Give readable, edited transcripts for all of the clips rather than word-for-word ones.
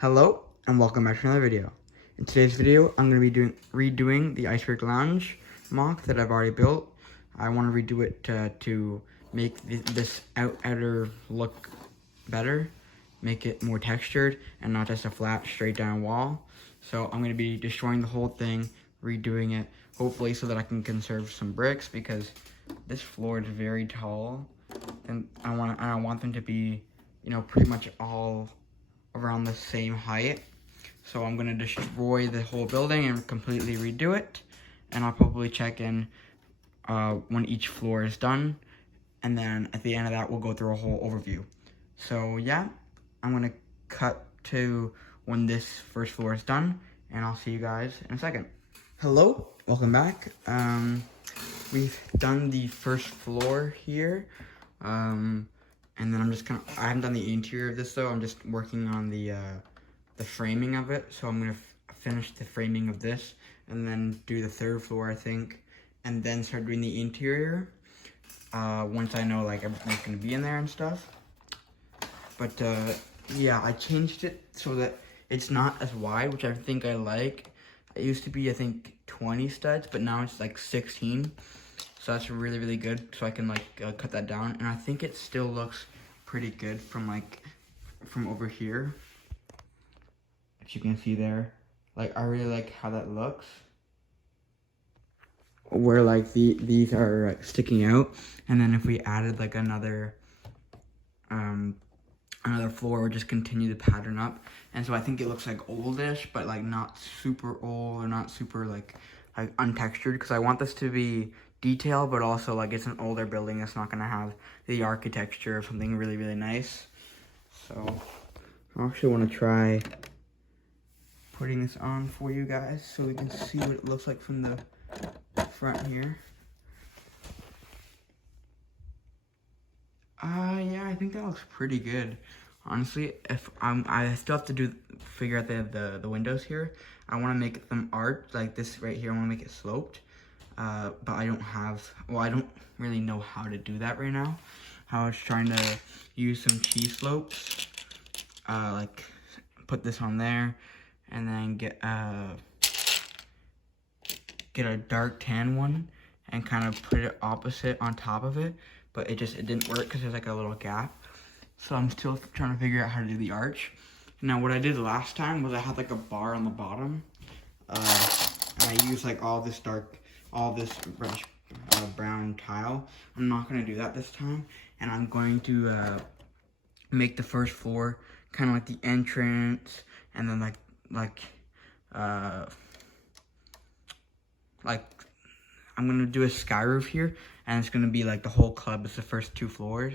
Hello and welcome back to another video. In today's video, I'm going to be redoing the Iceberg Lounge MOC that I've already built. I want to redo it to make this outer look better, make it more textured and not just a flat straight down wall. So I'm going to be destroying the whole thing, redoing it, hopefully so that I can conserve some bricks because this floor is very tall and I want them to be, you know, pretty much all around the same height. So I'm gonna destroy the whole building and completely redo it, and I'll probably check in when each floor is done, and then at the end of that we'll go through a whole overview. So yeah, I'm gonna cut to when this first floor is done, and I'll see you guys in a second. Hello, welcome back. We've done the first floor here, and then I haven't done the interior of this though. I'm just working on the framing of it. So I'm gonna finish the framing of this and then do the third floor, I think, and then start doing the interior once I know like everything's gonna be in there and stuff. But yeah, I changed it so that it's not as wide, which I think I like. It used to be, I think, 20 studs, but now it's like 16. So that's really, really good. So I can like cut that down, and I think it still looks pretty good from over here. As you can see there, like I really like how that looks. Where like these are like sticking out, and then if we added like another floor, or just continue the pattern up, and so I think it looks like oldish, but like not super old or not super like untextured, because I want this to be detailed, but also like it's an older building that's not gonna have the architecture of something really, really nice. So I actually want to try putting this on for you guys so we can see what it looks like from the front here. Yeah, I think that looks pretty good. Honestly, if I still have to figure out the windows here. I want to make them arched like this right here. I want to make it sloped. But I don't really know how to do that right now. I was trying to use some cheese slopes, like put this on there, and then get a dark tan one and kind of put it opposite on top of it. But it didn't work because there's like a little gap. So I'm still trying to figure out how to do the arch. Now what I did last time was I had like a bar on the bottom, and I used like all this reddish brown tile. I'm not going to do that this time, and I'm going to make the first floor kind of like the entrance, and then I'm going to do a sky roof here, and it's going to be like the whole club. It's the first 2 floors,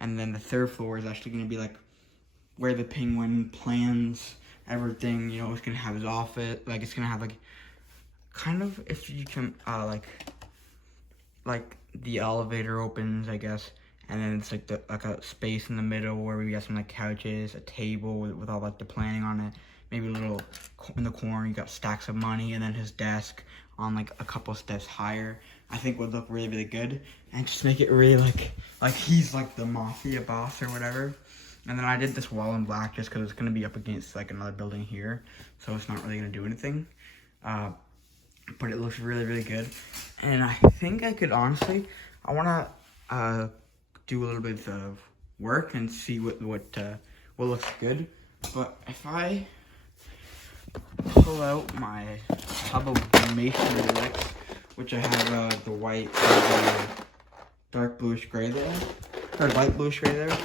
and then the third floor is actually going to be like where the penguin plans everything. You know, it's going to have his office, like it's going to have like kind of, if you can, like the elevator opens, I guess, and then it's like a space in the middle where we got some like couches, a table with all like the planning on it, maybe a little in the corner you got stacks of money, and then his desk on like a couple steps higher. I think would look really, really good, and just make it really like he's like the mafia boss or whatever. And then I did this wall in black just because it's gonna be up against like another building here, so it's not really gonna do anything. But it looks really, really good. And I think I could honestly, I want to do a little bit of work and see what looks good. But if I pull out my tub of masonry bricks, which I have the white and the dark bluish gray there, or light bluish gray there,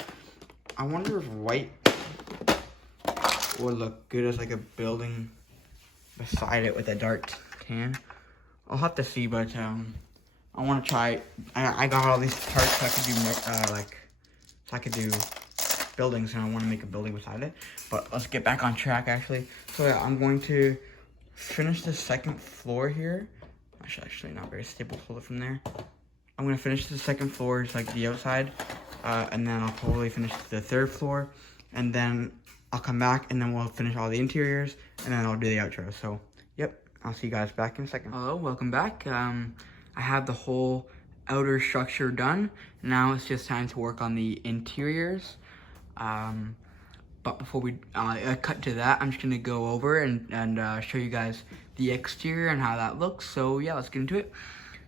I wonder if white would look good as like a building beside it with a dark tan. I'll have to see, but I want to try. I got all these parts so I could do buildings, and I want to make a building beside it. But let's get back on track actually. So yeah, I'm going to finish the second floor here. Actually not very stable. Hold it from there. I'm gonna finish the second floor, just like the outside, and then I'll probably finish the third floor, and then I'll come back, and then we'll finish all the interiors, and then I'll do the outro. So yep, I'll see you guys back in a second. Hello, welcome back. I have the whole outer structure done. Now it's just time to work on the interiors. But before we cut to that, I'm just gonna go over and show you guys the exterior and how that looks. So yeah, let's get into it.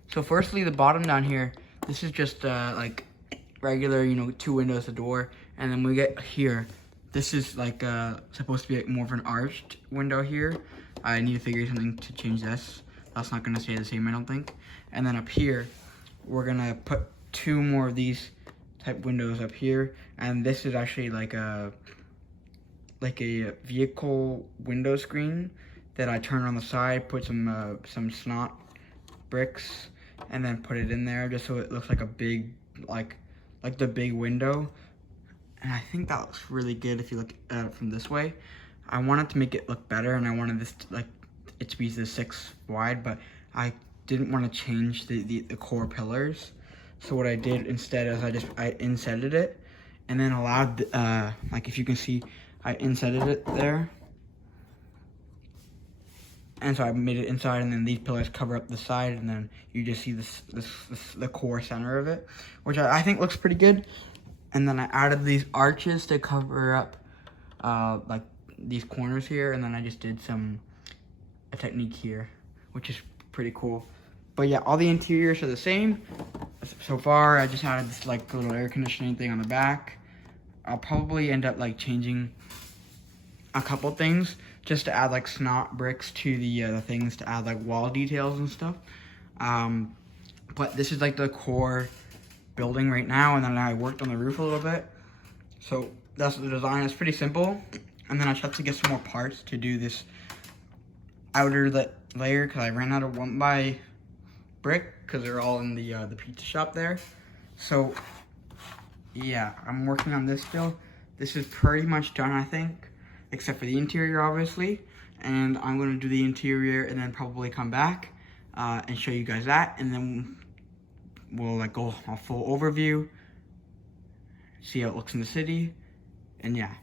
So firstly, the bottom down here, this is just like regular, you know, 2 windows, a door. And then we get here, this is like supposed to be like more of an arched window here. I need to figure something to change this. That's not gonna stay the same, I don't think. And then up here, we're gonna put 2 more of these type windows up here. And this is actually like a vehicle window screen that I turn on the side, put some snot bricks, and then put it in there just so it looks like a big, like the big window. And I think that looks really good if you look at it from this way. I wanted to make it look better, and I wanted this to, it to be the 6 wide, but I didn't want to change the core pillars. So what I did instead is I insetted it, and then allowed like if you can see, I insetted it there. And so I made it inside, and then these pillars cover up the side, and then you just see the core center of it, which I think looks pretty good. And then I added these arches to cover up like these corners here, and then I just did a technique here, which is pretty cool. But yeah, all the interiors are the same. So far, I just added this like little air conditioning thing on the back. I'll probably end up like changing a couple things just to add like snot bricks to the things to add like wall details and stuff. But this is like the core building right now, and then I worked on the roof a little bit. So that's the design. It's pretty simple. And then I just have to get some more parts to do this outer layer because I ran out of 1x brick because they're all in the pizza shop there. So yeah, I'm working on this still. This is pretty much done, I think, except for the interior, obviously. And I'm gonna do the interior and then probably come back and show you guys that, and then we'll like go a full overview, see how it looks in the city, and yeah.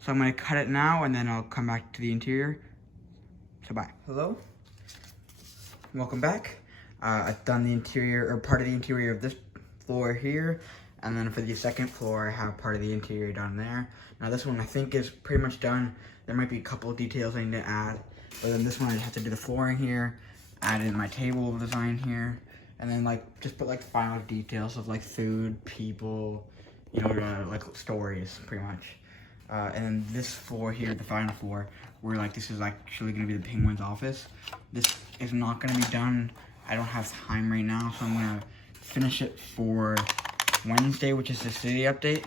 So I'm gonna cut it now, and then I'll come back to the interior. So bye. Hello, welcome back. I've done the interior, or part of the interior of this floor here, and then for the second floor, I have part of the interior done there. Now this one I think is pretty much done. There might be a couple of details I need to add, but then this one I just have to do the flooring here, add in my table design here, and then like just put like final details of like food, people, you know, like stories pretty much. And then this floor here, the final floor, where like this is actually gonna be the Penguin's office. This is not gonna be done. I don't have time right now, so I'm gonna finish it for Wednesday, which is the city update.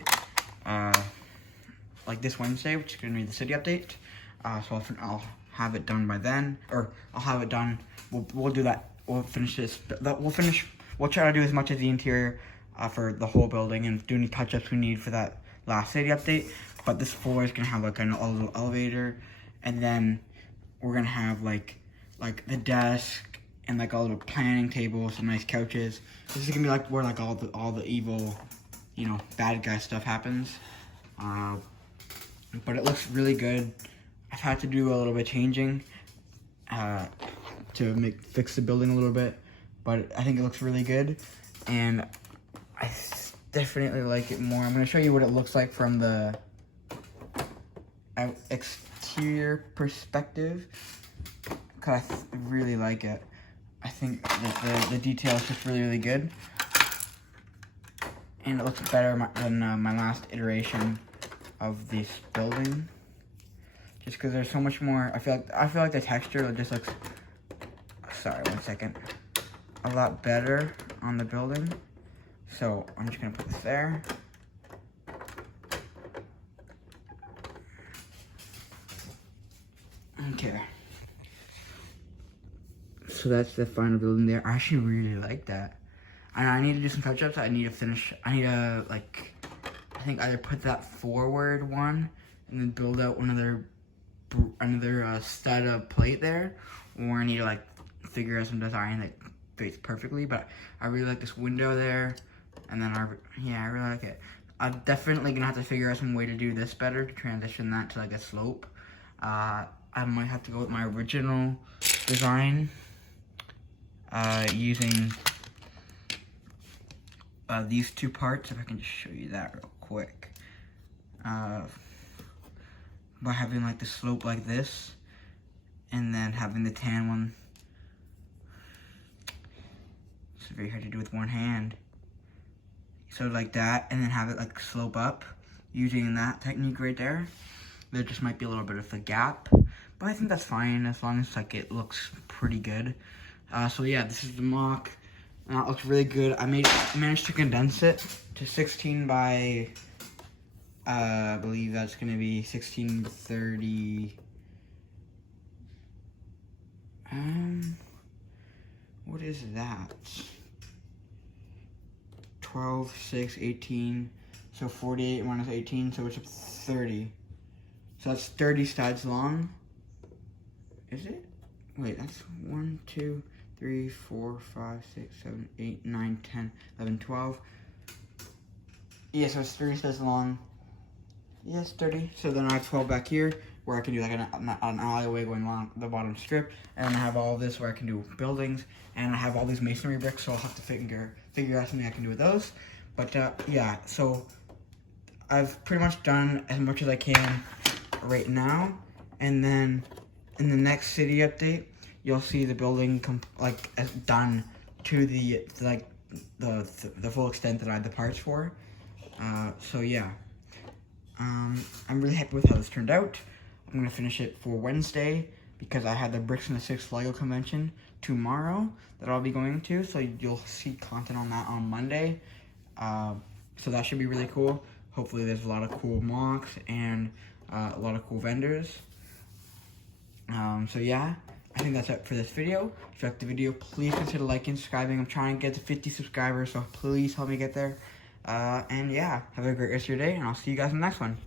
Like this Wednesday, which is gonna be the city update. So I'll have it done by then, or I'll have it done. We'll do that. We'll finish this. We'll try to do as much of the interior for the whole building and do any touch-ups we need for that last city update. But this floor is gonna have like a little elevator, and then we're gonna have like the desk and like a little planning table, some nice couches. This is gonna be like where like all the evil, you know, bad guy stuff happens. But it looks really good. I've had to do a little bit changing to fix the building a little bit, but I think it looks really good, and I definitely like it more. I'm gonna show you what it looks like from the exterior perspective, because I really like it. I think that the detail is just really good, and it looks better than my last iteration of this building, just because there's so much more. I feel like the texture just looks, sorry, 1 second, a lot better on the building. So I'm just gonna put this there. Okay. So that's the final building there. I actually really like that. And I need to do some touch-ups. I need to like, I think either put that forward one and then build out another stud of plate there, or I need to like figure out some design that fits perfectly. But I really like this window there, and then I really like it. I'm definitely gonna have to figure out some way to do this better to transition that to like a slope. I might have to go with my original design, using these 2 parts. If I can just show you that real quick. by having like the slope like this, and then having the tan one. It's very hard to do with one hand. So like that, and then have it like slope up using that technique right there. There just might be a little bit of a gap, but I think that's fine as long as like it looks pretty good. So yeah, this is the MOC. It looks really good. I managed to condense it to 16 by, I believe that's gonna be 1630. What is that? 12, 6, 18. So 48 minus 18, so it's 30. So that's 30 studs long. Is it? Wait, that's 1, 2, 3, 4, 5, 6, 7, 8, 9, 10, 11, 12. Yeah, so it's 30 studs long. Yes, 30. So then I have 12 back here where I can do like an alleyway going along the bottom strip. And I have all this where I can do buildings. And I have all these masonry bricks, so I'll have to figure out something I can do with those. But yeah, so I've pretty much done as much as I can right now. And then in the next city update, you'll see the building done to the full extent that I had the parts for. So yeah, I'm really happy with how this turned out. I'm gonna finish it for Wednesday because I had the Bricks in the Six LEGO convention tomorrow that I'll be going to. So you'll see content on that on Monday. So that should be really cool. Hopefully there's a lot of cool MOCs and a lot of cool vendors. So yeah, I think that's it for this video. If you liked the video, please consider liking and subscribing. I'm trying to get to 50 subscribers, so please help me get there. And yeah, have a great rest of your day, and I'll see you guys in the next one.